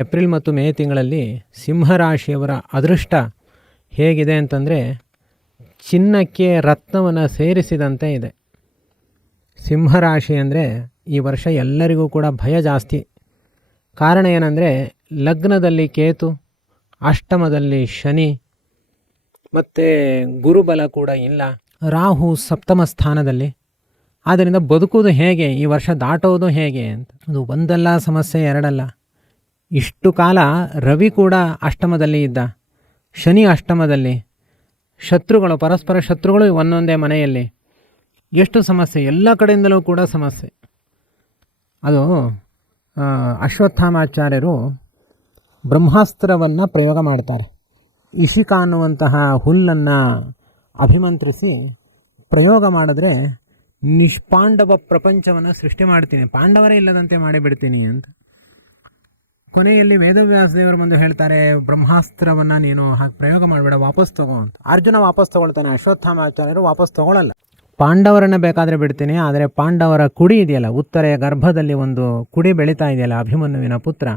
April ಮತ್ತು ಮೇ ತಿಂಗಳಲ್ಲಿ ಸಿಂಹರಾಶಿಯವರ ಅದೃಷ್ಟ ಹೇಗಿದೆ ಅಂತಂದರೆ ಚಿನ್ನಕ್ಕೆ ರತ್ನವನ್ನು ಸೇರಿಸಿದಂತೆ ಇದೆ. ಸಿಂಹರಾಶಿ ಅಂದರೆ ಈ ವರ್ಷ ಎಲ್ಲರಿಗೂ ಕೂಡ ಭಯ ಜಾಸ್ತಿ. ಕಾರಣ ಏನಂದರೆ ಲಗ್ನದಲ್ಲಿ ಕೇತು, ಅಷ್ಟಮದಲ್ಲಿ ಶನಿ, ಮತ್ತು ಗುರುಬಲ ಕೂಡ ಇಲ್ಲ, ರಾಹು ಸಪ್ತಮ ಸ್ಥಾನದಲ್ಲಿ. ಆದ್ದರಿಂದ ಬದುಕುವುದು ಹೇಗೆ, ಈ ವರ್ಷ ದಾಟೋದು ಹೇಗೆ ಅಂತ ಅದು ಒಂದಲ್ಲ ಸಮಸ್ಯೆ, ಎರಡಲ್ಲ. ಇಷ್ಟು ಕಾಲ ರವಿ ಕೂಡ ಅಷ್ಟಮದಲ್ಲಿ ಇದ್ದ, ಶನಿ ಅಷ್ಟಮದಲ್ಲಿ, ಶತ್ರುಗಳು, ಪರಸ್ಪರ ಶತ್ರುಗಳು ಒಂದೊಂದೇ ಮನೆಯಲ್ಲಿ. ಎಷ್ಟು ಸಮಸ್ಯೆ, ಎಲ್ಲ ಕಡೆಯಿಂದಲೂ ಕೂಡ ಸಮಸ್ಯೆ. ಅದು ಅಶ್ವತ್ಥಾಮಾಚಾರ್ಯರು ಬ್ರಹ್ಮಾಸ್ತ್ರವನ್ನು ಪ್ರಯೋಗ ಮಾಡ್ತಾರೆ. ಇಶಿಕ ಅನ್ನುವಂತಹ ಹುಲ್ಲನ್ನು ಅಭಿಮಂತ್ರಿಸಿ ಪ್ರಯೋಗ ಮಾಡಿದ್ರೆ ನಿಷ್ಪಾಂಡವ ಪ್ರಪಂಚವನ್ನು ಸೃಷ್ಟಿ ಮಾಡ್ತೀನಿ, ಪಾಂಡವರೇ ಇಲ್ಲದಂತೆ ಮಾಡಿಬಿಡ್ತೀನಿ ಅಂತ. ಕೊನೆಯಲ್ಲಿ ವೇದವ್ಯಾಸ ದೇವರು ಬಂದು ಹೇಳ್ತಾರೆ, ಬ್ರಹ್ಮಾಸ್ತ್ರವನ್ನು ನೀನು ಹಾಗೆ ಪ್ರಯೋಗ ಮಾಡಬೇಡ, ವಾಪಸ್ ತಗೋ ಅಂತ. ಅರ್ಜುನ ವಾಪಸ್ ತೊಗೊಳ್ತಾನೆ, ಅಶ್ವತ್ಥಾಮಾಚಾರ್ಯರು ವಾಪಸ್ ತೊಗೊಳ್ಳಲ್ಲ. ಪಾಂಡವರನ್ನು ಬೇಕಾದರೆ ಬಿಡ್ತೀನಿ, ಆದರೆ ಪಾಂಡವರ ಕುಡಿ ಇದೆಯಲ್ಲ, ಉತ್ತರೆಯ ಗರ್ಭದಲ್ಲಿ ಒಂದು ಕುಡಿ ಬೆಳೀತಾ ಇದೆಯಲ್ಲ, ಅಭಿಮನ್ಯುವಿನ ಪುತ್ರ,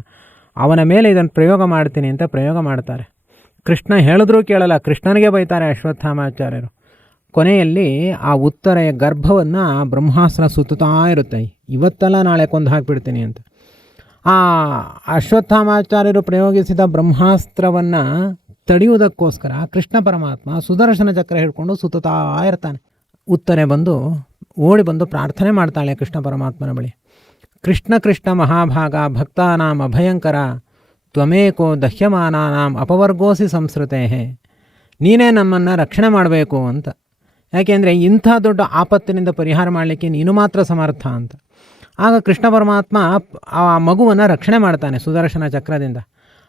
ಅವನ ಮೇಲೆ ಇದನ್ನು ಪ್ರಯೋಗ ಮಾಡ್ತೀನಿ ಅಂತ ಪ್ರಯೋಗ ಮಾಡ್ತಾರೆ. ಕೃಷ್ಣ ಹೇಳಿದ್ರೂ ಕೇಳಲ್ಲ, ಕೃಷ್ಣನಿಗೆ ಬೈತಾರೆ ಅಶ್ವತ್ಥಾಮಾಚಾರ್ಯರು. ಕೊನೆಯಲ್ಲಿ ಆ ಉತ್ತರೆಯ ಗರ್ಭವನ್ನು ಬ್ರಹ್ಮಾಸ್ತ್ರ ಸುತ್ತುತ್ತಾ ಇರುತ್ತೆ, ಇವತ್ತೆಲ್ಲ ನಾಳೆ ಕೊಂದು ಹಾಕಿಬಿಡ್ತೀನಿ ಅಂತ. ಆ ಅಶ್ವತ್ಥಾಮಾಚಾರ್ಯರು ಪ್ರಯೋಗಿಸಿದ ಬ್ರಹ್ಮಾಸ್ತ್ರವನ್ನು ತಡೆಯುವುದಕ್ಕೋಸ್ಕರ ಕೃಷ್ಣ ಪರಮಾತ್ಮ ಸುದರ್ಶನ ಚಕ್ರ ಹಿಡ್ಕೊಂಡು ಸುತ್ತುತ್ತಾ ಇರ್ತಾನೆ. ಉತ್ತರೆ ಬಂದು ಓಡಿ ಬಂದು ಪ್ರಾರ್ಥನೆ ಮಾಡ್ತಾಳೆ ಕೃಷ್ಣ ಪರಮಾತ್ಮನ ಬಳಿ. ಕೃಷ್ಣ ಕೃಷ್ಣ ಮಹಾಭಾಗ ಭಕ್ತಾನಾಂ ಅಭಯಂಕರ ತ್ವಮೇಕೋ ದಹ್ಯಮಾನಾನಾಂ ಅಪವರ್ಗೋಸಿ ಸಂಸ್ಕೃತೆ, ನೀನೇ ನಮ್ಮನ್ನು ರಕ್ಷಣೆ ಮಾಡಬೇಕು ಅಂತ. ಯಾಕೆಂದರೆ ಇಂಥ ದೊಡ್ಡ ಆಪತ್ತಿನಿಂದ ಪರಿಹಾರ ಮಾಡಲಿಕ್ಕೆ ನೀನು ಮಾತ್ರ ಸಮರ್ಥ ಅಂತ. ಆಗ ಕೃಷ್ಣ ಪರಮಾತ್ಮ ಆ ಮಗುವನ್ನು ರಕ್ಷಣೆ ಮಾಡ್ತಾನೆ ಸುದರ್ಶನ ಚಕ್ರದಿಂದ.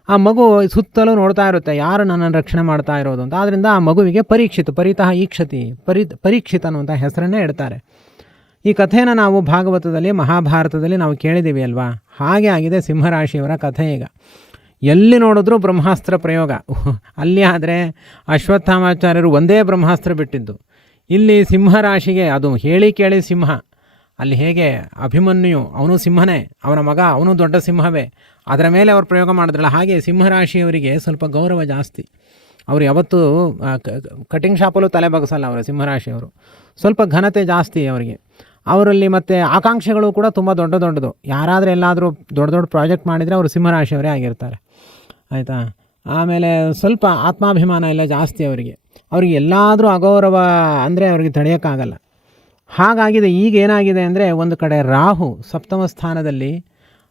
ಆ ಮಗು ಸುತ್ತಲೂ ನೋಡ್ತಾ ಇರುತ್ತೆ, ಯಾರು ನನ್ನನ್ನು ರಕ್ಷಣೆ ಮಾಡ್ತಾ ಇರೋದು ಅಂತ. ಆದ್ದರಿಂದ ಆ ಮಗುವಿಗೆ ಪರೀಕ್ಷಿತ್, ಪರಿತಃ ಈಕ್ಷತಿ, ಪರೀಕ್ಷಿತ್ ಅನ್ನುವಂಥ ಹೆಸರನ್ನೇ ಇಡ್ತಾರೆ. ಈ ಕಥೆಯನ್ನು ನಾವು ಭಾಗವತದಲ್ಲಿ, ಮಹಾಭಾರತದಲ್ಲಿ ನಾವು ಕೇಳಿದ್ದೀವಿ ಅಲ್ವಾ. ಹಾಗೆ ಆಗಿದೆ ಸಿಂಹರಾಶಿಯವರ ಕಥೆ. ಈಗ ಎಲ್ಲಿ ನೋಡಿದ್ರೂ ಬ್ರಹ್ಮಾಸ್ತ್ರ ಪ್ರಯೋಗ. ಅಲ್ಲಿ ಆದರೆ ಅಶ್ವತ್ಥಾಮಾಚಾರ್ಯರು ಒಂದೇ ಬ್ರಹ್ಮಾಸ್ತ್ರ ಬಿಟ್ಟಿದ್ದು, ಇಲ್ಲಿ ಸಿಂಹರಾಶಿಗೆ ಅದು ಹೇಳಿ ಕೇಳಿ ಸಿಂಹ. ಅಲ್ಲಿ ಹೇಗೆ ಅಭಿಮನ್ಯು, ಅವನು ಸಿಂಹನೇ, ಅವನ ಮಗ ಅವನು ದೊಡ್ಡ ಸಿಂಹವೇ, ಅದರ ಮೇಲೆ ಅವರು ಪ್ರಯೋಗ ಮಾಡಿದ್ರಲ್ಲ, ಹಾಗೆ ಸಿಂಹರಾಶಿಯವರಿಗೆ ಸ್ವಲ್ಪ ಗೌರವ ಜಾಸ್ತಿ. ಅವರು ಯಾವತ್ತೂ ಕಟಿಂಗ್ ಶಾಪಲ್ಲೂ ತಲೆ ಬಗ್ಸಲ್ಲ ಅವರು ಸಿಂಹರಾಶಿಯವರು. ಸ್ವಲ್ಪ ಘನತೆ ಜಾಸ್ತಿ ಅವರಿಗೆ. ಅವರಲ್ಲಿ ಮತ್ತು ಆಕಾಂಕ್ಷೆಗಳು ಕೂಡ ತುಂಬ ದೊಡ್ಡದು. ಯಾರಾದರೂ ಎಲ್ಲಾದರೂ ದೊಡ್ಡ ದೊಡ್ಡ ಪ್ರಾಜೆಕ್ಟ್ ಮಾಡಿದರೆ ಅವರು ಸಿಂಹರಾಶಿಯವರೇ ಆಗಿರ್ತಾರೆ, ಆಯಿತಾ. ಆಮೇಲೆ ಸ್ವಲ್ಪ ಆತ್ಮಾಭಿಮಾನ ಎಲ್ಲ ಜಾಸ್ತಿ ಅವರಿಗೆ. ಅವ್ರಿಗೆ ಎಲ್ಲಾದರೂ ಅಗೌರವ ಅಂದರೆ ಅವ್ರಿಗೆ ತಡೆಯೋಕ್ಕಾಗಲ್ಲ. ಹಾಗಾಗಿದೆ. ಈಗ ಏನಾಗಿದೆ ಅಂದರೆ, ಒಂದು ಕಡೆ ರಾಹು ಸಪ್ತಮ ಸ್ಥಾನದಲ್ಲಿ,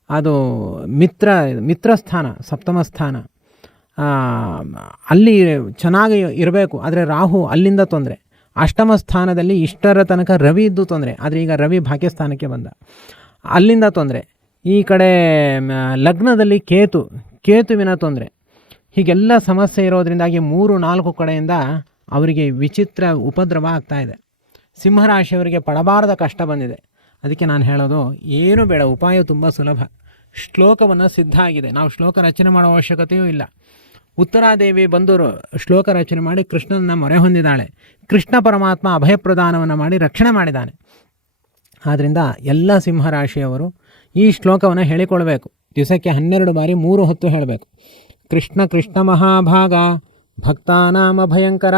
ಅದು ಮಿತ್ರ ಸ್ಥಾನ, ಸಪ್ತಮ ಸ್ಥಾನ, ಅಲ್ಲಿ ಚೆನ್ನಾಗಿ ಇರಬೇಕು. ಆದರೆ ರಾಹು ಅಲ್ಲಿಂದ ತೊಂದರೆ. ಅಷ್ಟಮ ಸ್ಥಾನದಲ್ಲಿ ಇಷ್ಟರ ತನಕ ರವಿ ಇದ್ದು ತೊಂದರೆ, ಆದರೆ ಈಗ ರವಿ ಭಾಗ್ಯಸ್ಥಾನಕ್ಕೆ ಬಂದ, ಅಲ್ಲಿಂದ ತೊಂದರೆ. ಈ ಕಡೆ ಲಗ್ನದಲ್ಲಿ ಕೇತುವಿನ ತೊಂದರೆ. ಹೀಗೆಲ್ಲ ಸಮಸ್ಯೆ ಇರೋದ್ರಿಂದಾಗಿ 3-4 ಕಡೆಯಿಂದ ಅವರಿಗೆ ವಿಚಿತ್ರ ಉಪದ್ರವ ಆಗ್ತಾಯಿದೆ. ಸಿಂಹರಾಶಿಯವರಿಗೆ ಪಡಬಾರದ ಕಷ್ಟ ಬಂದಿದೆ. ಅದಕ್ಕೆ ನಾನು ಹೇಳೋದು, ಏನು ಬೇಡ, ಉಪಾಯ ತುಂಬ ಸುಲಭ. ಶ್ಲೋಕವನ್ನು ಸಿದ್ಧ ಆಗಿದೆ, ನಾವು ಶ್ಲೋಕ ರಚನೆ ಮಾಡೋ ಅವಶ್ಯಕತೆಯೂ ಇಲ್ಲ. ಉತ್ತರಾದೇವಿ ಬಂದು ಶ್ಲೋಕ ರಚನೆ ಮಾಡಿ ಕೃಷ್ಣನನ್ನು ಮೊರೆ ಹೊಂದಿದ್ದಾಳೆ. ಕೃಷ್ಣ ಪರಮಾತ್ಮ ಅಭಯಪ್ರದಾನವನ್ನು ಮಾಡಿ ರಕ್ಷಣೆ ಮಾಡಿದ್ದಾನೆ. ಆದ್ದರಿಂದ ಎಲ್ಲ ಸಿಂಹರಾಶಿಯವರು ಈ ಶ್ಲೋಕವನ್ನು ಹೇಳಿಕೊಳ್ಬೇಕು. ದಿವಸಕ್ಕೆ 12 ಬಾರಿ 3 ಹೊತ್ತು ಹೇಳಬೇಕು. ಕೃಷ್ಣ ಕೃಷ್ಣ ಮಹಾಭಾಗ ಭಕ್ತಾನಾಂ ಅಭಯಂಕರ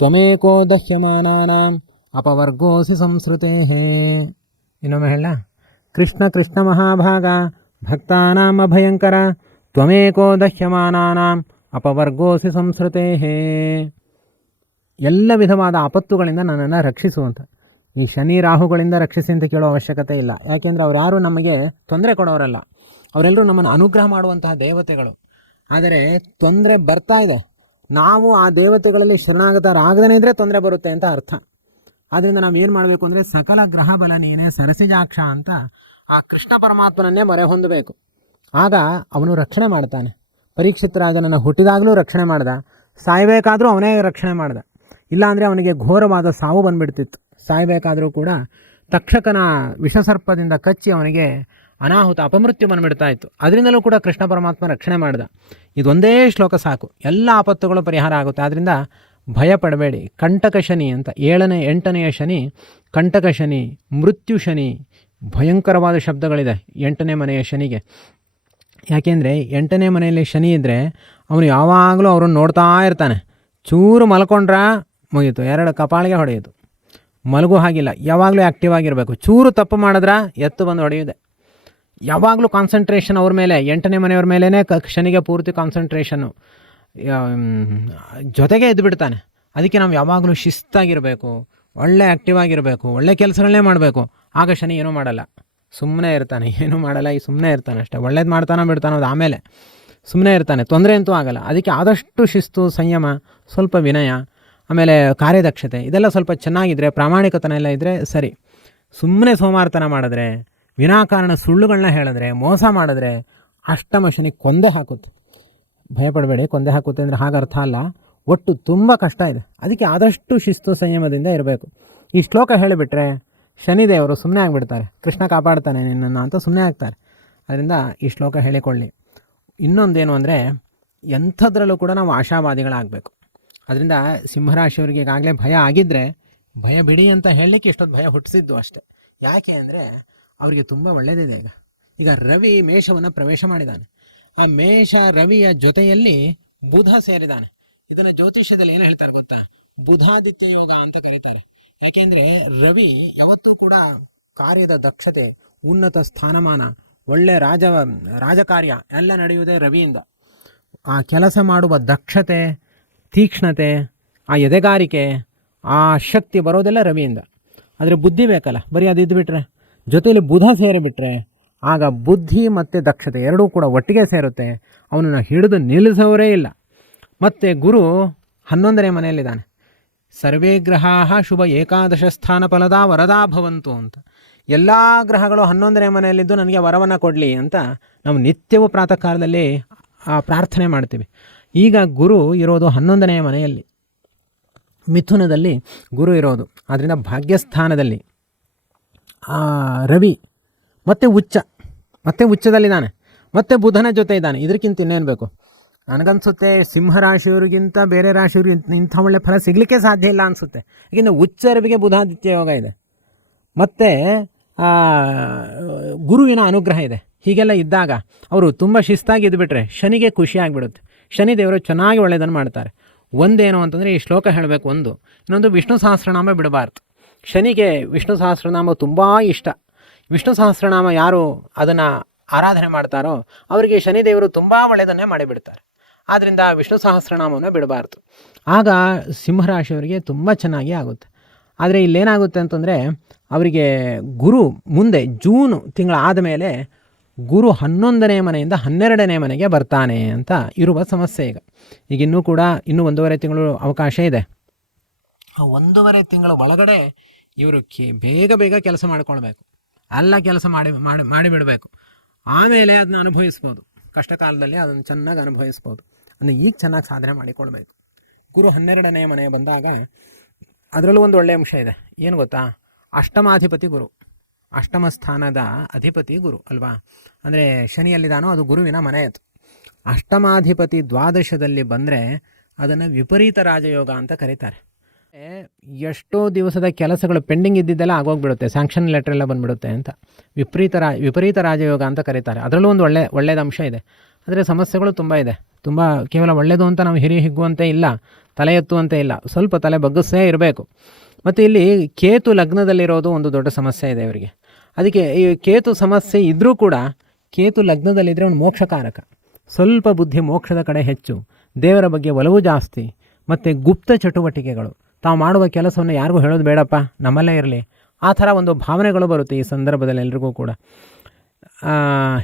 ತ್ವಮೇಕೋ ದಹ್ಯಮಾನಾನಾಂ ಅಪವರ್ಗೋಸಿ ಸಂಸ್ಕೃತೆ. ಇನ್ನೊಮ್ಮೆ ಹೇಳ, ಕೃಷ್ಣ ಕೃಷ್ಣ ಮಹಾಭಾಗ ಭಕ್ತಾನಾಂ ಅಭಯಂಕರ ತ್ವಮೇಕೋ ದಹ್ಯಮಾನಾನಾಂ ಅಪವರ್ಗೋಸಿ ಸಂಸ್ಕೃತೆ. ಎಲ್ಲ ವಿಧವಾದ ಆಪತ್ತುಗಳಿಂದ ನನ್ನನ್ನು ರಕ್ಷಿಸುವಂಥ. ಈ ಶನಿ ರಾಹುಗಳಿಂದ ರಕ್ಷಿಸಿ ಅಂತ ಕೇಳೋ ಅವಶ್ಯಕತೆ ಇಲ್ಲ. ಯಾಕೆಂದರೆ ಅವ್ರು ಯಾರೂ ನಮಗೆ ತೊಂದರೆ ಕೊಡೋರಲ್ಲ, ಅವರೆಲ್ಲರೂ ನಮ್ಮನ್ನು ಅನುಗ್ರಹ ಮಾಡುವಂತಹ ದೇವತೆಗಳು. ಆದರೆ ತೊಂದರೆ ಬರ್ತಾ ಇದೆ, ನಾವು ಆ ದೇವತೆಗಳಲ್ಲಿ ಶರಣಾಗತರಾಗದೇ ಇದ್ದರೆ ತೊಂದರೆ ಬರುತ್ತೆ ಅಂತ ಅರ್ಥ. ಆದ್ದರಿಂದ ನಾವು ಏನು ಮಾಡಬೇಕು ಅಂದರೆ, ಸಕಲ ಗ್ರಹ ಬಲ ನೀನೇ ಸರಸಿಜಾಕ್ಷ ಅಂತ ಆ ಕೃಷ್ಣ ಪರಮಾತ್ಮನನ್ನೇ ಮೊರೆ ಹೊಂದಬೇಕು. ಆಗ ಅವನು ರಕ್ಷಣೆ ಮಾಡ್ತಾನೆ. ಪರೀಕ್ಷಿತ ರಾಜನನ್ನು ಹುಟ್ಟಿದಾಗಲೂ ರಕ್ಷಣೆ ಮಾಡ್ದ, ಸಾಯಬೇಕಾದರೂ ಅವನೇ ರಕ್ಷಣೆ ಮಾಡ್ದ. ಇಲ್ಲಾಂದರೆ ಅವನಿಗೆ ಘೋರವಾದ ಸಾವು ಬಂದುಬಿಡ್ತಿತ್ತು. ಸಾಯಬೇಕಾದರೂ ಕೂಡ ತಕ್ಷಕನ ವಿಷಸರ್ಪದಿಂದ ಕಚ್ಚಿ ಅವನಿಗೆ ಅನಾಹುತ, ಅಪಮೃತ್ಯು ಬಂದುಬಿಡ್ತಾ ಇತ್ತು. ಅದರಿಂದಲೂ ಕೂಡ ಕೃಷ್ಣ ಪರಮಾತ್ಮ ರಕ್ಷಣೆ ಮಾಡ್ದ. ಇದೊಂದೇ ಶ್ಲೋಕ ಸಾಕು, ಎಲ್ಲ ಆಪತ್ತುಗಳು ಪರಿಹಾರ ಆಗುತ್ತೆ. ಆದ್ದರಿಂದ ಭಯ ಪಡಬೇಡಿ. ಕಂಟಕ ಶನಿ ಅಂತ 8ನೇ ಶನಿ, ಕಂಟಕ ಶನಿ, ಮೃತ್ಯು ಶನಿ, ಭಯಂಕರವಾದ ಶಬ್ದಗಳಿದೆ 8ನೇ ಮನೆಯ ಶನಿಗೆ. ಯಾಕೆಂದರೆ 8ನೇ ಮನೆಯಲ್ಲಿ ಶನಿ ಇದ್ದರೆ ಅವನು ಯಾವಾಗಲೂ ಅವ್ರನ್ನ ನೋಡ್ತಾ ಇರ್ತಾನೆ. ಚೂರು ಮಲ್ಕೊಂಡ್ರೆ ಮುಗೀತು, 2 ಕಪಾಳಿಗೆ ಹೊಡೆಯೋದು. ಮಲಗೋ ಹಾಗಿಲ್ಲ, ಯಾವಾಗಲೂ ಆ್ಯಕ್ಟಿವ್ ಆಗಿರಬೇಕು. ಚೂರು ತಪ್ಪು ಮಾಡಿದ್ರೆ ಎತ್ತು ಬಂದು ಹೊಡೆಯುತ್ತೆ. ಯಾವಾಗಲೂ ಕಾನ್ಸಂಟ್ರೇಷನ್ ಅವ್ರ ಮೇಲೆ, 8ನೇ ಮನೆಯವ್ರ ಮೇಲೇ ಶನಿಗೆ ಪೂರ್ತಿ ಕಾನ್ಸಂಟ್ರೇಷನ್ನು, ಜೊತೆಗೆ ಎದ್ದು ಬಿಡ್ತಾನೆ. ಅದಕ್ಕೆ ನಾವು ಯಾವಾಗಲೂ ಶಿಸ್ತಾಗಿರಬೇಕು, ಒಳ್ಳೆ ಆ್ಯಕ್ಟಿವ್ ಆಗಿರಬೇಕು, ಒಳ್ಳೆ ಕೆಲಸಗಳನ್ನೇ ಮಾಡಬೇಕು. ಆಗ ಶನಿ ಏನೂ ಮಾಡಲ್ಲ, ಸುಮ್ಮನೆ ಇರ್ತಾನೆ, ಏನೂ ಮಾಡಲ್ಲ, ಈ ಸುಮ್ಮನೆ ಇರ್ತಾನೆ ಅಷ್ಟೇ. ಒಳ್ಳೇದು ಮಾಡ್ತಾನೋ ಬಿಡ್ತಾನೋ ಅದು ಆಮೇಲೆ, ಸುಮ್ಮನೆ ಇರ್ತಾನೆ, ತೊಂದರೆ ಅಂತೂ ಆಗಲ್ಲ. ಅದಕ್ಕೆ ಆದಷ್ಟು ಶಿಸ್ತು, ಸಂಯಮ, ಸ್ವಲ್ಪ ವಿನಯ, ಆಮೇಲೆ ಕಾರ್ಯದಕ್ಷತೆ ಇದೆಲ್ಲ ಸ್ವಲ್ಪ ಚೆನ್ನಾಗಿದ್ದರೆ, ಪ್ರಾಮಾಣಿಕತನ ಎಲ್ಲ ಇದ್ದರೆ ಸರಿ. ಸುಮ್ಮನೆ ಸೋಮಾರ್ತನ ಮಾಡಿದ್ರೆ, ವಿನಾಕಾರಣ ಸುಳ್ಳುಗಳನ್ನ ಹೇಳಿದ್ರೆ, ಮೋಸ ಮಾಡಿದ್ರೆ ಅಷ್ಟಮ ಶನಿ ಕೊಂದೇ ಹಾಕುತ್ತೆ. ಭಯಪಡಬೇಡಿ, ಕೊಂದೇ ಹಾಕುತ್ತೆ ಅಂದರೆ ಹಾಗರ್ಥ ಅಲ್ಲ, ಒಟ್ಟು ತುಂಬ ಕಷ್ಟ ಇದೆ. ಅದಕ್ಕೆ ಆದಷ್ಟು ಶಿಸ್ತು ಸಂಯಮದಿಂದ ಇರಬೇಕು. ಈ ಶ್ಲೋಕ ಹೇಳಿಬಿಟ್ರೆ ಶನಿದೇವರು ಸುಮ್ಮನೆ ಆಗಿಬಿಡ್ತಾರೆ, ಕೃಷ್ಣ ಕಾಪಾಡ್ತಾನೆ ನಿನ್ನನ್ನು ಅಂತ ಸುಮ್ಮನೆ ಆಗ್ತಾರೆ. ಅದರಿಂದ ಈ ಶ್ಲೋಕ ಹೇಳಿಕೊಳ್ಳಿ. ಇನ್ನೊಂದೇನು ಅಂದರೆ, ಎಂಥದ್ರಲ್ಲೂ ಕೂಡ ನಾವು ಆಶಾವಾದಿಗಳಾಗಬೇಕು. ಅದರಿಂದ ಸಿಂಹರಾಶಿಯವರಿಗೆ ಈಗಾಗಲೇ ಭಯ ಆಗಿದ್ದರೆ ಭಯ ಬಿಡಿ ಅಂತ ಹೇಳಲಿಕ್ಕೆ ಇಷ್ಟೊಂದು ಭಯ ಹುಟ್ಟಿಸಿದ್ದು ಅಷ್ಟೇ. ಯಾಕೆ ಅಂದರೆ ಅವರಿಗೆ ತುಂಬ ಒಳ್ಳೆಯದಿದೆ. ಈಗ ರವಿ ಮೇಷವನ್ನು ಪ್ರವೇಶ ಮಾಡಿದ್ದಾನೆ. ಆ ಮೇಷ ರವಿಯ ಜೊತೆಯಲ್ಲಿ ಬುಧ ಸೇರಿದ್ದಾನೆ. ಇದನ್ನು ಜ್ಯೋತಿಷ್ಯದಲ್ಲಿ ಏನು ಹೇಳ್ತಾರೆ ಗೊತ್ತಾ? ಬುಧಾದಿತ್ಯ ಯೋಗ ಅಂತ ಕರೀತಾರೆ. ಯಾಕೆಂದರೆ ರವಿ ಯಾವತ್ತೂ ಕೂಡ ಕಾರ್ಯದ ದಕ್ಷತೆ, ಉನ್ನತ ಸ್ಥಾನಮಾನ, ಒಳ್ಳೆ ರಾಜಕಾರ್ಯ ಎಲ್ಲ ನಡೆಯುವುದೇ ರವಿಯಿಂದ. ಆ ಕೆಲಸ ಮಾಡುವ ದಕ್ಷತೆ, ತೀಕ್ಷ್ಣತೆ, ಆ ಎದೆಗಾರಿಕೆ, ಆ ಶಕ್ತಿ ಬರೋದೆಲ್ಲ ರವಿಯಿಂದ. ಆದರೆ ಬುದ್ಧಿ ಬೇಕಲ್ಲ, ಬರೀ ಅದು ಇದ್ದುಬಿಟ್ರೆ, ಜೊತೆಯಲ್ಲಿ ಬುಧ ಸೇರಿಬಿಟ್ರೆ ಆಗ ಬುದ್ಧಿ ಮತ್ತು ದಕ್ಷತೆ ಎರಡೂ ಕೂಡ ಒಟ್ಟಿಗೆ ಸೇರುತ್ತೆ. ಅವನನ್ನು ಹಿಡಿದು ನಿಲ್ಲಿಸೋರೇ ಇಲ್ಲ. ಮತ್ತು ಗುರು 11ನೇ ಮನೆಯಲ್ಲಿದ್ದಾನೆ. ಸರ್ವೇ ಗ್ರಹಾ ಶುಭ ಏಕಾದಶ ಸ್ಥಾನ ಫಲದ ವರದಾ ಭವಂತು ಅಂತ. ಎಲ್ಲ ಗ್ರಹಗಳು 11ನೇ ಮನೆಯಲ್ಲಿದ್ದು ನನಗೆ ವರವನ್ನು ಕೊಡಲಿ ಅಂತ ನಾವು ನಿತ್ಯವೂ ಪ್ರಾತಃ ಕಾಲದಲ್ಲಿ ಪ್ರಾರ್ಥನೆ ಮಾಡ್ತೀವಿ. ಈಗ ಗುರು ಇರೋದು 11ನೇ ಮನೆಯಲ್ಲಿ, ಮಿಥುನದಲ್ಲಿ ಗುರು ಇರೋದು. ಆದ್ದರಿಂದ ಭಾಗ್ಯಸ್ಥಾನದಲ್ಲಿ ರವಿ ಮತ್ತೆ ಉಚ್ಚದಲ್ಲಿದ್ದಾನೆ, ಮತ್ತು ಬುಧನ ಜೊತೆ ಇದ್ದಾನೆ. ಇದಕ್ಕಿಂತ ಇನ್ನೇನು ಬೇಕು? ನನಗನ್ಸುತ್ತೆ ಸಿಂಹರಾಶಿಯವರಿಗಿಂತ ಬೇರೆ ರಾಶಿಯವ್ರಿಗೆ ಇಂಥ ಒಳ್ಳೆ ಫಲ ಸಿಗಲಿಕ್ಕೆ ಸಾಧ್ಯ ಇಲ್ಲ ಅನಿಸುತ್ತೆ. ಯಾಕೆಂದರೆ ಉಚ್ಚರವಿಗೆ ಬುಧಾದಿತ್ಯ ಯೋಗ ಇದೆ, ಮತ್ತು ಗುರುವಿನ ಅನುಗ್ರಹ ಇದೆ. ಹೀಗೆಲ್ಲ ಇದ್ದಾಗ ಅವರು ತುಂಬ ಶಿಸ್ತಾಗಿ ಇದ್ದುಬಿಟ್ರೆ ಶನಿಗೆ ಖುಷಿ ಆಗಿಬಿಡುತ್ತೆ. ಶನಿ ದೇವರು ಚೆನ್ನಾಗಿ ಒಳ್ಳೆಯದನ್ನು ಮಾಡ್ತಾರೆ. ಒಂದೇನು ಅಂತಂದರೆ ಈ ಶ್ಲೋಕ ಹೇಳಬೇಕು, ಇನ್ನೊಂದು ವಿಷ್ಣು ಸಹಸ್ರನಾಮ ಬಿಡಬಾರ್ದು. ಶನಿಗೆ ವಿಷ್ಣು ಸಹಸ್ರನಾಮ ತುಂಬ ಇಷ್ಟ. ವಿಷ್ಣು ಸಹಸ್ರನಾಮ ಯಾರು ಅದನ್ನು ಆರಾಧನೆ ಮಾಡ್ತಾರೋ ಅವರಿಗೆ ಶನಿದೇವರು ತುಂಬ ಒಳ್ಳೆಯದನ್ನೇ ಮಾಡಿಬಿಡ್ತಾರೆ. ಆದ್ದರಿಂದ ವಿಷ್ಣು ಸಹಸ್ರನಾಮವನ್ನು ಬಿಡಬಾರ್ದು. ಆಗ ಸಿಂಹರಾಶಿಯವರಿಗೆ ತುಂಬ ಚೆನ್ನಾಗಿ ಆಗುತ್ತೆ. ಆದರೆ ಇಲ್ಲೇನಾಗುತ್ತೆ ಅಂತಂದರೆ ಅವರಿಗೆ ಗುರು ಮುಂದೆ ಜೂನ್ ತಿಂಗಳ ಆದಮೇಲೆ ಗುರು 11ನೇ ಮನೆಯಿಂದ 12ನೇ ಮನೆಗೆ ಬರ್ತಾನೆ ಅಂತ ಇರುವ ಸಮಸ್ಯೆ. ಈಗ ಇನ್ನೂ 1.5 ತಿಂಗಳು ಅವಕಾಶ ಇದೆ. ಆ 1.5 ತಿಂಗಳ ಒಳಗಡೆ ಇವರು ಬೇಗ ಕೆಲಸ ಮಾಡ್ಕೊಳ್ಬೇಕು, ಎಲ್ಲ ಕೆಲಸ ಮಾಡಿಬಿಡಬೇಕು. ಆಮೇಲೆ ಅದನ್ನ ಅನುಭವಿಸ್ಬೋದು, ಕಷ್ಟ ಕಾಲದಲ್ಲಿ ಅದನ್ನು ಚೆನ್ನಾಗಿ ಅನುಭವಿಸ್ಬೋದು. ಅಂದರೆ ಈಗ ಚೆನ್ನಾಗಿ ಸಾಧನೆ ಮಾಡಿಕೊಳ್ಬೇಕು. ಗುರು 12ನೇ ಮನೆ ಬಂದಾಗ ಅದರಲ್ಲೂ ಒಂದು ಒಳ್ಳೆಯ ಅಂಶ ಇದೆ. ಏನು ಗೊತ್ತಾ? ಅಷ್ಟಮಾಧಿಪತಿ ಗುರು, ಅಷ್ಟಮ ಸ್ಥಾನದ ಅಧಿಪತಿ ಗುರು ಅಲ್ವಾ? ಅಂದರೆ ಶನಿಯಲ್ಲಿದ್ದಾನೋ ಅದು ಗುರುವಿನ ಮನೆ ಆಯಿತು. ಅಷ್ಟಮಾಧಿಪತಿ ದ್ವಾದಶದಲ್ಲಿ ಬಂದರೆ ಅದನ್ನು ವಿಪರೀತ ರಾಜಯೋಗ ಅಂತ ಕರೀತಾರೆ. ಎಷ್ಟೋ ದಿವಸದ ಕೆಲಸಗಳು ಪೆಂಡಿಂಗ್ ಇದ್ದಿದ್ದೆಲ್ಲ ಆಗೋಗ್ಬಿಡುತ್ತೆ, ಸ್ಯಾಂಕ್ಷನ್ ಲೆಟರ್ ಎಲ್ಲ ಬಂದುಬಿಡುತ್ತೆ ಅಂತ ವಿಪರೀತ ರಾಜಯೋಗ ಅಂತ ಕರೀತಾರೆ. ಅದರಲ್ಲೂ ಒಂದು ಒಳ್ಳೆಯದು ಅಂಶ ಇದೆ. ಆದರೆ ಸಮಸ್ಯೆಗಳು ತುಂಬ ಇದೆ. ತುಂಬ ಕೇವಲ ಒಳ್ಳೆಯದು ಅಂತ ನಾವು ಹಿಗ್ಗುವಂತೆ ಇಲ್ಲ, ತಲೆ ಎತ್ತುವಂತೆ ಇಲ್ಲ, ಸ್ವಲ್ಪ ತಲೆ ಬಗ್ಗಿಸೇ ಇರಬೇಕು. ಮತ್ತು ಇಲ್ಲಿ ಕೇತು ಲಗ್ನದಲ್ಲಿರೋದು ಒಂದು ದೊಡ್ಡ ಸಮಸ್ಯೆ ಇದೆ ಇವರಿಗೆ. ಅದಕ್ಕೆ ಈ ಕೇತು ಸಮಸ್ಯೆ ಇದ್ದರೂ ಕೂಡ ಕೇತು ಲಗ್ನದಲ್ಲಿದ್ದರೆ ಒಂದು ಮೋಕ್ಷಕಾರಕ. ಸ್ವಲ್ಪ ಬುದ್ಧಿ ಮೋಕ್ಷದ ಕಡೆ ಹೆಚ್ಚು, ದೇವರ ಬಗ್ಗೆ ಒಲವು ಜಾಸ್ತಿ, ಮತ್ತು ಗುಪ್ತ ಚಟುವಟಿಕೆಗಳು, ತಾವು ಮಾಡುವ ಕೆಲಸವನ್ನು ಯಾರಿಗೂ ಹೇಳೋದು ಬೇಡಪ್ಪ, ನಮ್ಮಲ್ಲೇ ಇರಲಿ, ಆ ಥರ ಒಂದು ಭಾವನೆಗಳು ಬರುತ್ತೆ ಈ ಸಂದರ್ಭದಲ್ಲಿ ಎಲ್ರಿಗೂ ಕೂಡ.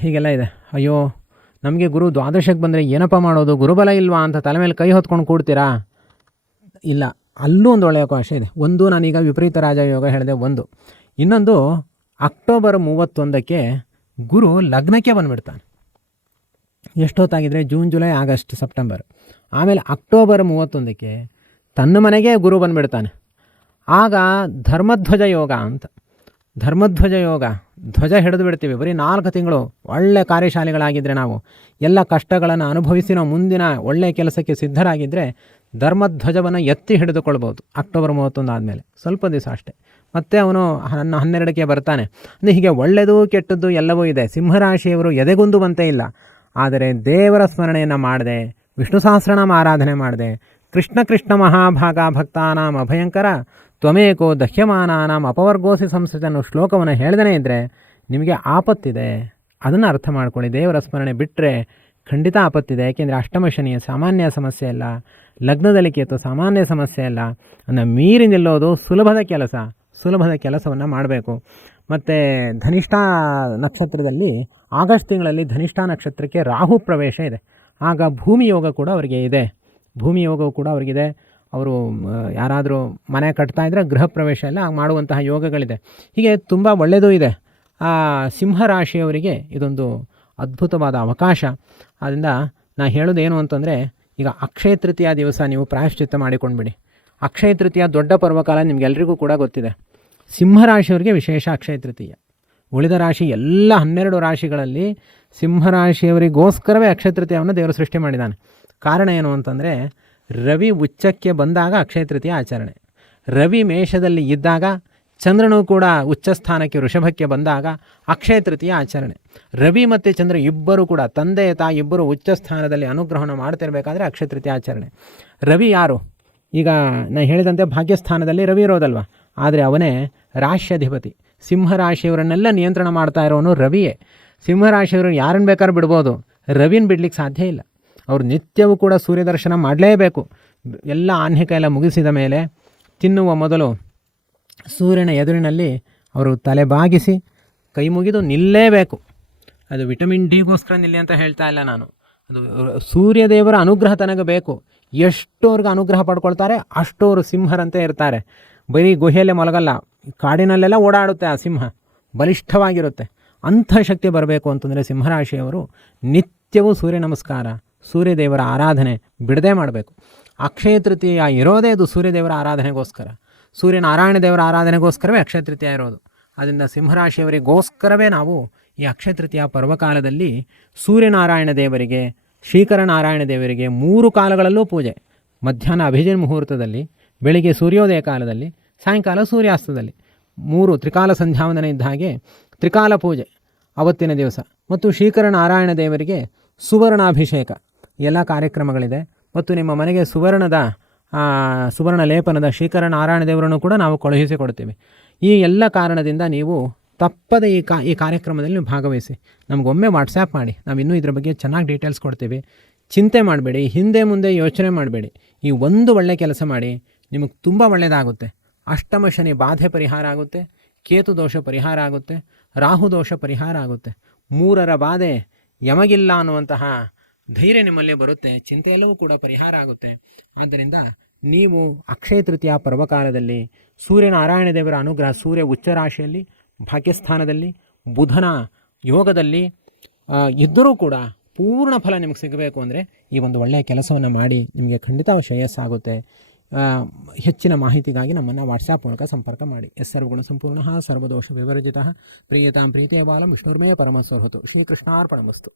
ಹೀಗೆಲ್ಲ ಇದೆ. ಅಯ್ಯೋ ನಮಗೆ ಗುರು ದ್ವಾದಶಕ್ಕೆ ಬಂದರೆ ಏನಪ್ಪ ಮಾಡೋದು, ಗುರುಬಲ ಇಲ್ವಾ ಅಂತ ತಲೆ ಮೇಲೆ ಕೈ ಹೊತ್ಕೊಂಡು ಕೂಡ್ತೀರಾ? ಇಲ್ಲ, ಅಲ್ಲೂ ಒಂದು ಒಳ್ಳೆಯ ಅವಕಾಶ ಇದೆ. ಒಂದು, ನಾನೀಗ ವಿಪರೀತ ರಾಜಯೋಗ ಹೇಳಿದೆ ಒಂದು. ಇನ್ನೊಂದು, ಅಕ್ಟೋಬರ್ 31ಕ್ಕೆ ಗುರು ಲಗ್ನಕ್ಕೆ ಬಂದುಬಿಡ್ತಾನೆ. ಎಷ್ಟೊತ್ತಾಗಿದ್ದರೆ ಜೂನ್, ಜುಲೈ, ಆಗಸ್ಟ್, ಸೆಪ್ಟೆಂಬರ್. ಆಮೇಲೆ ಅಕ್ಟೋಬರ್ 31ಕ್ಕೆ ತನ್ನ ಮನೆಗೆ ಗುರು ಬಂದುಬಿಡ್ತಾನೆ. ಆಗ ಧರ್ಮಧ್ವಜ ಯೋಗ ಅಂತ. ಧರ್ಮಧ್ವಜ ಯೋಗ, ಧ್ವಜ ಹಿಡಿದು ಬಿಡ್ತೀವಿ. ಬರೀ 4 ತಿಂಗಳು ಒಳ್ಳೆ ಕಾರ್ಯಶಾಲಿಗಳಾಗಿದ್ದರೆ, ನಾವು ಎಲ್ಲ ಕಷ್ಟಗಳನ್ನು ಅನುಭವಿಸಿ ನಾವು ಮುಂದಿನ ಒಳ್ಳೆಯ ಕೆಲಸಕ್ಕೆ ಸಿದ್ಧರಾಗಿದ್ದರೆ ಧರ್ಮಧ್ವಜವನ್ನು ಎತ್ತಿ ಹಿಡಿದುಕೊಳ್ಬೋದು. ಅಕ್ಟೋಬರ್ 31 ಆದಮೇಲೆ ಸ್ವಲ್ಪ ದಿವಸ ಅಷ್ಟೇ. ಮತ್ತು ಅವನು 12ಕ್ಕೆ ಬರ್ತಾನೆ. ಅಂದರೆ ಹೀಗೆ ಒಳ್ಳೆಯದು ಕೆಟ್ಟದ್ದು ಎಲ್ಲವೂ ಇದೆ. ಸಿಂಹರಾಶಿಯವರು ಎದೆಗುಂದುವಂತೆ ಇಲ್ಲ. ಆದರೆ ದೇವರ ಸ್ಮರಣೆಯನ್ನು ಮಾಡದೆ, ವಿಷ್ಣು ಸಹಸ್ರನಾಮ ಆರಾಧನೆ ಮಾಡದೆ, ಕೃಷ್ಣ ಕೃಷ್ಣ ಮಹಾಭಾಗ ಭಕ್ತಾನಾಂ ಅಭಯಂಕರ ತ್ವಮೇಕೋ ದಹ್ಯಮಾನಾನಾಂ ಅಪವರ್ಗೋಸಿ ಸಂಸ್ಕೃತಿ ಅನ್ನೋ ಶ್ಲೋಕವನ್ನು ಹೇಳ್ದೇ ಇದ್ದರೆ ನಿಮಗೆ ಆಪತ್ತಿದೆ. ಅದನ್ನು ಅರ್ಥ ಮಾಡ್ಕೊಳ್ಳಿ. ದೇವರ ಸ್ಮರಣೆ ಬಿಟ್ಟರೆ ಖಂಡಿತ ಆಪತ್ತಿದೆ. ಏಕೆಂದರೆ ಅಷ್ಟಮ ಶನಿಯ ಸಾಮಾನ್ಯ ಸಮಸ್ಯೆ ಅಲ್ಲ, ಲಗ್ನದಲ್ಲಿ ಕೇತು ಸಾಮಾನ್ಯ ಸಮಸ್ಯೆ ಅಲ್ಲ. ಅದನ್ನು ಮೀರಿ ನಿಲ್ಲೋದು ಸುಲಭದ ಕೆಲಸವನ್ನು ಮಾಡಬೇಕು. ಮತ್ತು ಧನಿಷ್ಠ ನಕ್ಷತ್ರದಲ್ಲಿ ಆಗಸ್ಟ್ ತಿಂಗಳಲ್ಲಿ ಧನಿಷ್ಠ ನಕ್ಷತ್ರಕ್ಕೆ ರಾಹು ಪ್ರವೇಶ ಇದೆ. ಆಗ ಭೂಮಿ ಯೋಗ ಕೂಡ ಅವರಿಗೆ ಇದೆ. ಅವರು ಯಾರಾದರೂ ಮನೆ ಕಟ್ತಾ ಇದ್ದರೆ ಗೃಹ ಪ್ರವೇಶ ಎಲ್ಲ ಮಾಡುವಂತಹ ಯೋಗಗಳಿದೆ. ಹೀಗೆ ತುಂಬ ಒಳ್ಳೆಯದೂ ಇದೆ. ಸಿಂಹರಾಶಿಯವರಿಗೆ ಇದೊಂದು ಅದ್ಭುತವಾದ ಅವಕಾಶ. ಆದ್ದರಿಂದ ನಾನು ಹೇಳೋದೇನು ಅಂತಂದರೆ, ಈಗ ಅಕ್ಷಯ ತೃತೀಯ ದಿವಸ ನೀವು ಪ್ರಾಯಶ್ಚಿತ್ತ ಮಾಡಿಕೊಂಡ್ಬಿಡಿ. ಅಕ್ಷಯ ತೃತೀಯ ದೊಡ್ಡ ಪರ್ವಕಾಲ, ನಿಮಗೆಲ್ಲರಿಗೂ ಕೂಡ ಗೊತ್ತಿದೆ. ಸಿಂಹರಾಶಿಯವರಿಗೆ ವಿಶೇಷ ಅಕ್ಷಯ ತೃತೀಯ. ಉಳಿದ ರಾಶಿ ಎಲ್ಲ 12 ರಾಶಿಗಳಲ್ಲಿ ಸಿಂಹರಾಶಿಯವರಿಗೋಸ್ಕರವೇ ಅಕ್ಷಯ ತೃತೀಯವನ್ನು ದೇವರು ಸೃಷ್ಟಿ ಮಾಡಿದ್ದಾನೆ. ಕಾರಣ ಏನು ಅಂತಂದರೆ, ರವಿ ಉಚ್ಚಕ್ಕೆ ಬಂದಾಗ ಅಕ್ಷಯ ತೃತೀಯ ಆಚರಣೆ, ರವಿ ಮೇಷದಲ್ಲಿ ಇದ್ದಾಗ, ಚಂದ್ರನು ಕೂಡ ಉಚ್ಚ ಸ್ಥಾನಕ್ಕೆ ವೃಷಭಕ್ಕೆ ಬಂದಾಗ ಅಕ್ಷಯ ತೃತೀಯ ಆಚರಣೆ. ರವಿ ಮತ್ತು ಚಂದ್ರ ಇಬ್ಬರು ಕೂಡ ತಂದೆ ತಾಯಿ ಇಬ್ಬರು ಉಚ್ಚ ಸ್ಥಾನದಲ್ಲಿ ಅನುಗ್ರಹವನ್ನು ಮಾಡ್ತಿರ್ಬೇಕಾದ್ರೆ ಅಕ್ಷಯ ತೃತೀಯ ಆಚರಣೆ. ರವಿ ಯಾರು? ಈಗ ನಾನು ಹೇಳಿದಂತೆ ಭಾಗ್ಯಸ್ಥಾನದಲ್ಲಿ ರವಿ ಇರೋದಲ್ವ, ಆದರೆ ಅವನೇ ರಾಶ್ಯಾಧಿಪತಿ. ಸಿಂಹರಾಶಿಯವರನ್ನೆಲ್ಲ ನಿಯಂತ್ರಣ ಮಾಡ್ತಾ ಇರೋನು ರವಿಯೇ. ಸಿಂಹರಾಶಿಯವರು ಯಾರನ್ನು ಬೇಕಾದ್ರೂ ಬಿಡ್ಬೋದು, ರವಿನ ಬಿಡ್ಲಿಕ್ಕೆ ಸಾಧ್ಯ ಇಲ್ಲ. ಅವರು ನಿತ್ಯವೂ ಕೂಡ ಸೂರ್ಯ ದರ್ಶನ ಮಾಡಲೇಬೇಕು. ಎಲ್ಲ ಆಹ್ನಿಕ ಎಲ್ಲ ಮುಗಿಸಿದ ಮೇಲೆ ತಿನ್ನುವ ಮೊದಲು ಸೂರ್ಯನ ಎದುರಿನಲ್ಲಿ ಅವರು ತಲೆ ಬಾಗಿಸಿ ಕೈ ಮುಗಿದು ನಿಲ್ಲೇಬೇಕು. ಅದು ವಿಟಮಿನ್ ಡಿಗೋಸ್ಕರ ನಿಲ್ಲಿ ಅಂತ ಹೇಳ್ತಾ ಇಲ್ಲ ನಾನು. ಅದು ಸೂರ್ಯದೇವರ ಅನುಗ್ರಹ ತನಗೆ ಬೇಕು. ಎಷ್ಟೋರ್ಗೆ ಅನುಗ್ರಹ ಪಡ್ಕೊಳ್ತಾರೆ ಅಷ್ಟೋರು ಸಿಂಹರಂತೆ ಇರ್ತಾರೆ. ಬರೀ ಗುಹೆಯಲ್ಲೇ ಮಲಗಲ್ಲ, ಕಾಡಿನಲ್ಲೆಲ್ಲ ಓಡಾಡುತ್ತೆ ಆ ಸಿಂಹ, ಬಲಿಷ್ಠವಾಗಿರುತ್ತೆ. ಅಂಥ ಶಕ್ತಿ ಬರಬೇಕು ಅಂತಂದರೆ ಸಿಂಹರಾಶಿಯವರು ನಿತ್ಯವೂ ಸೂರ್ಯ ನಮಸ್ಕಾರ, ಸೂರ್ಯದೇವರ ಆರಾಧನೆ ಬಿಡದೆ ಮಾಡಬೇಕು. ಅಕ್ಷಯ ತೃತೀಯ ಇರೋದೇ ಅದು ಸೂರ್ಯದೇವರ ಆರಾಧನೆಗೋಸ್ಕರ, ಸೂರ್ಯನಾರಾಯಣ ದೇವರ ಆರಾಧನೆಗೋಸ್ಕರವೇ ಅಕ್ಷಯ ತೃತೀಯ ಇರೋದು. ಆದ್ದರಿಂದ ಸಿಂಹರಾಶಿಯವರಿಗೋಸ್ಕರವೇ ನಾವು ಈ ಅಕ್ಷಯ ತೃತೀಯ ಪರ್ವಕಾಲದಲ್ಲಿ ಸೂರ್ಯನಾರಾಯಣ ದೇವರಿಗೆ, ಶ್ರೀಕರನಾರಾಯಣ ದೇವರಿಗೆ 3 ಕಾಲಗಳಲ್ಲೂ ಪೂಜೆ. ಮಧ್ಯಾಹ್ನ ಅಭಿಜಿನ್ ಮುಹೂರ್ತದಲ್ಲಿ, ಬೆಳಿಗ್ಗೆ ಸೂರ್ಯೋದಯ ಕಾಲದಲ್ಲಿ, ಸಾಯಂಕಾಲ ಸೂರ್ಯಾಸ್ತದಲ್ಲಿ 3 ತ್ರಿಕಾಲ ಸಂಧ್ಯಾವಂದನೆ ಇದ್ದ ಹಾಗೆ ತ್ರಿಕಾಲ ಪೂಜೆ ಅವತ್ತಿನ ದಿವಸ. ಮತ್ತು ಶ್ರೀಕರನಾರಾಯಣ ದೇವರಿಗೆ ಸುವರ್ಣಾಭಿಷೇಕ ಎಲ್ಲ ಕಾರ್ಯಕ್ರಮಗಳಿದೆ. ಮತ್ತು ನಿಮ್ಮ ಮನೆಗೆ ಸುವರ್ಣ ಲೇಪನದ ಶ್ರೀಕರನಾರಾಯಣ ದೇವರನ್ನು ಕೂಡ ನಾವು ಕಳುಹಿಸಿಕೊಡ್ತೀವಿ. ಈ ಎಲ್ಲ ಕಾರಣದಿಂದ ನೀವು ತಪ್ಪದೆ ಈ ಕಾರ್ಯಕ್ರಮದಲ್ಲಿ ನೀವು ಭಾಗವಹಿಸಿ. ನಮಗೊಮ್ಮೆ ವಾಟ್ಸ್ಯಾಪ್ ಮಾಡಿ, ನಾವು ಇನ್ನೂ ಇದ್ರ ಬಗ್ಗೆ ಚೆನ್ನಾಗಿ ಡೀಟೇಲ್ಸ್ ಕೊಡ್ತೀವಿ. ಚಿಂತೆ ಮಾಡಬೇಡಿ, ಹಿಂದೆ ಮುಂದೆ ಯೋಚನೆ ಮಾಡಬೇಡಿ. ಈ ಒಂದು ಒಳ್ಳೆಯ ಕೆಲಸ ಮಾಡಿ, ನಿಮಗೆ ತುಂಬ ಒಳ್ಳೆಯದಾಗುತ್ತೆ. ಅಷ್ಟಮ ಶನಿ ಬಾಧೆ ಪರಿಹಾರ ಆಗುತ್ತೆ, ಕೇತು ದೋಷ ಪರಿಹಾರ ಆಗುತ್ತೆ, ರಾಹು ದೋಷ ಪರಿಹಾರ ಆಗುತ್ತೆ, 3ರ ಬಾಧೆ ಯಮಗಿಲ್ಲ ಅನ್ನುವಂತಹ ಧೈರ್ಯ ನಿಮ್ಮಲ್ಲೇ ಬರುತ್ತೆ, ಚಿಂತೆಯೆಲ್ಲವೂ ಕೂಡ ಪರಿಹಾರ ಆಗುತ್ತೆ. ಆದ್ದರಿಂದ ನೀವು ಅಕ್ಷಯ ತೃತೀಯ ಪರ್ವಕಾಲದಲ್ಲಿ ಸೂರ್ಯನಾರಾಯಣ ದೇವರ ಅನುಗ್ರಹ, ಸೂರ್ಯ ಉಚ್ಚ ರಾಶಿಯಲ್ಲಿ ಭಾಗ್ಯಸ್ಥಾನದಲ್ಲಿ ಬುಧನ ಯೋಗದಲ್ಲಿ ಇದ್ದರೂ ಕೂಡ ಪೂರ್ಣ ಫಲ ನಿಮಗೆ ಸಿಗಬೇಕು ಅಂದರೆ ಈ ಒಂದು ಒಳ್ಳೆಯ ಕೆಲಸವನ್ನು ಮಾಡಿ, ನಿಮಗೆ ಖಂಡಿತ ಶ್ರೇಯಸ್ಸಾಗುತ್ತೆ. ಹೆಚ್ಚಿನ ಮಾಹಿತಿಗಾಗಿ ನಮ್ಮನ್ನು ವಾಟ್ಸಾಪ್ ಮೂಲಕ ಸಂಪರ್ಕ ಮಾಡಿ. ಸರ್ವಗುಣ ಸಂಪೂರ್ಣ ಸರ್ವದೋಷ ವಿವರ್ಜಿತ ಪ್ರಿಯತಾಂ ಪ್ರೀತಿಯ ಬಾಲಂ ವಿಷ್ಣುರ್ಮೇ ಪರಮಸ್ವರ್ಹತು. ಶ್ರೀಕೃಷ್ಣಾರ್ಪಣಮಸ್ತು.